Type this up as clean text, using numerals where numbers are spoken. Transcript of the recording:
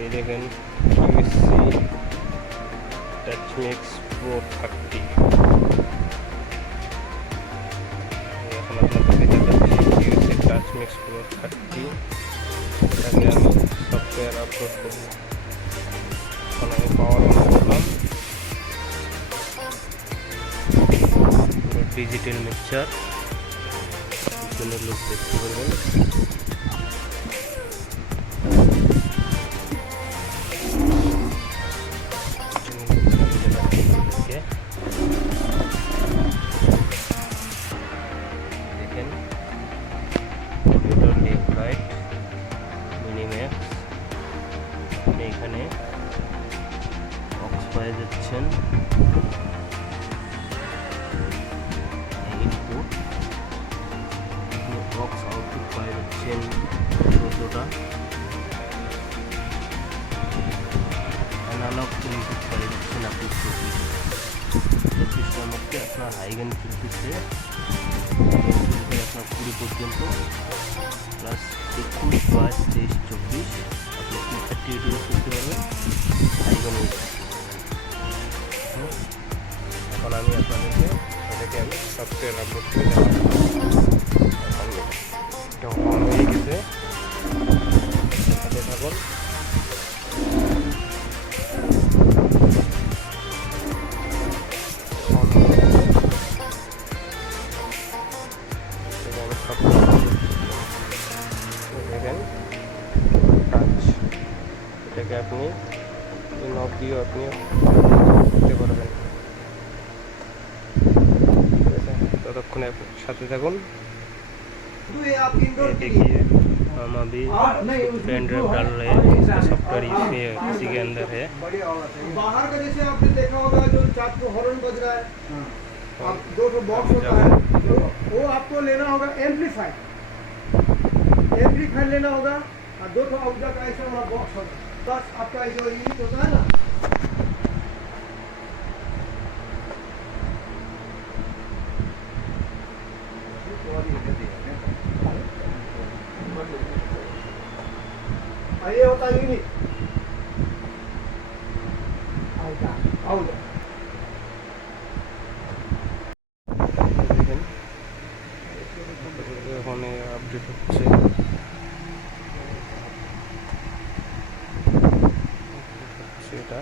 এই দেখেন QSC টাচমিক্স pro 30। এখন আপনাদের দেখাচ্ছি QSC টাচমিক্স প্রো 30। এটাকে আমি সফটওয়্যার আপলোড করব। এখন আমি পাওয়ার অন করলাম। পুরো ডিজিটাল মিক্সচার পিছনের লুক দেখতে পারবেন। দেখেন কম্পিউটার লেফট রাইট মিনিম্যাক্স। আপনি এখানে অক্স পেয়ে যাচ্ছেন, ইনপুট অক্স আউটপুট পেয়ে যাচ্ছেন 14টা, অ্যানালগ ইনপুট পেয়ে যাচ্ছেন আপনি 24টার মধ্যে আপনার হাইগান চলতেছে আপনার 20 পর্যন্ত, প্লাস 21, 22, 23, 24 আপনি 230 ইউজ করতে পারবেন হাইগান ইউজ। এখন আমি আপনাদেরকে এটাকে আমি সফটওয়্যার আপলোড করে দেখাবো। এটা অন হয়ে গেছে, দেখাতে থাকুন। দেখেন টাচ, এটাকে আপনি নব দিয়েও আপনি করতে পারবেন। ততক্ষণে সাথে থাকুন। देखिए हम अभी पेन ड्राइव डाल रहे हैं, सॉफ्टवेयर इसी के अंदर है। बाहर का जैसे आपने देखा होगा जो चार को हॉर्न बज रहा है, आप 2 बॉक्स होता है, वो आपको लेना होगा एम्पलीफायर लेना होगा, और 2 आउटडा का ऐसा वाला बॉक्स होगा। बस आपका जो यूनिट होता है ना, ये होता है यूनिट आउटडा। দেখেন এখন আপডেট হচ্ছে, এটা